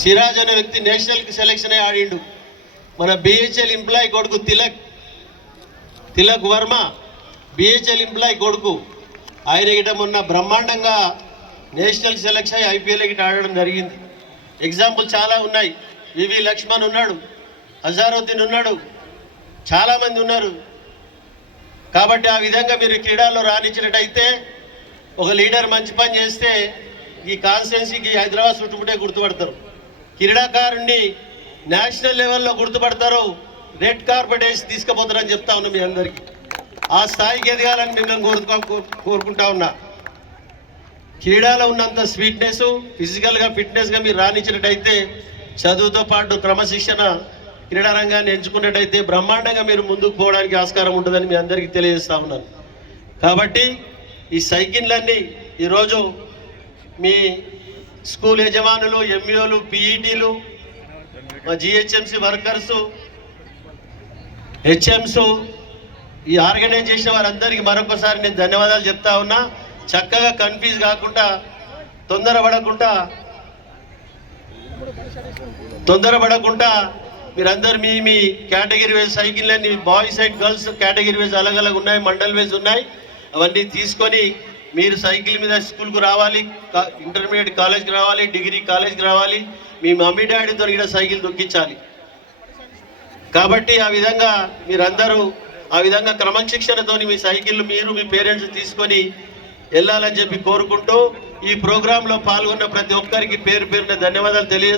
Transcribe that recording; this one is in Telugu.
సిరాజ్ అనే వ్యక్తి నేషనల్కి సెలెక్షన్ అయ్యి ఆడిండు. మన బిహెచ్ఎల్ ఎంప్లాయీ కొడుకు తిలక్ వర్మ, బిహెచ్ఎల్ ఎంప్లాయీ కొడుకు, ఆయన గిట మొన్న బ్రహ్మాండంగా నేషనల్ సెలెక్షన్ అయ్యి ఐపీఎల్ గిట ఆడడం జరిగింది. ఎగ్జాంపుల్ చాలా ఉన్నాయి. వివి లక్ష్మణ్ ఉన్నాడు, అజారుద్దీన్ ఉన్నాడు, చాలామంది ఉన్నారు. కాబట్టి ఆ విధంగా మీరు క్రీడల్లో రాణించినట్టయితే, ఒక లీడర్ మంచి పని చేస్తే ఈ కాన్స్టిట్యున్సీకి హైదరాబాద్ చుట్టుముట్టే గుర్తుపడతారు. క్రీడాకారుణ్ణి నేషనల్ లెవెల్లో గుర్తుపడతారు, రెడ్ కార్పెట్ వేసి తీసుకుపోతారని చెప్తా ఉన్నా మీ అందరికీ. ఆ స్థాయికి ఎదగాలని మిమ్మల్ని కోరుకుంటా ఉన్నా. క్రీడలో ఉన్నంత స్వీట్నెస్, ఫిజికల్గా ఫిట్నెస్గా మీరు రాణించినట్టయితే, చదువుతో పాటు క్రమశిక్షణ క్రీడా రంగాన్ని ఎంచుకున్నట్టయితే బ్రహ్మాండంగా మీరు ముందుకు పోవడానికి ఆస్కారం ఉంటుందని మీ అందరికీ తెలియజేస్తా ఉన్నాను. కాబట్టి ఈ సైకిళ్ళన్నీ ఈరోజు మీ స్కూల్ యజమానులు, ఎంఈఓలు, పీఈటీలు, మా జిహెచ్ఎంసీ వర్కర్సు, హెచ్ఎంస్, ఈ ఆర్గనైజ్ చేసిన వారందరికీ మరొకసారి నేను ధన్యవాదాలు చెప్తా ఉన్నా. చక్కగా కన్ఫ్యూజ్ కాకుండా, తొందరపడకుండా మీరందరూ మీ కేటగిరీ వైజ్ సైకిళ్ళన్నీ boys and girls category wise అలగ్ ఉన్నాయి, మండల్ వైజ్ ఉన్నాయి. అవన్నీ తీసుకొని మీరు సైకిల్ మీద స్కూల్కు రావాలి, ఇంటర్మీడియట్ కాలేజ్కి రావాలి, డిగ్రీ కాలేజ్కి రావాలి. మీ మమ్మీ డాడీతో కూడా సైకిల్ దొక్కించాలి. కాబట్టి ఆ విధంగా మీరందరూ ఆ విధంగా క్రమశిక్షణతో మీ సైకిళ్ళు మీరు మీ పేరెంట్స్ తీసుకొని వెళ్ళాలని చెప్పి కోరుకుంటూ, ఈ ప్రోగ్రాంలో పాల్గొన్న ప్రతి ఒక్కరికి పేరు పేరున ధన్యవాదాలు తెలియజేస్తున్నాను.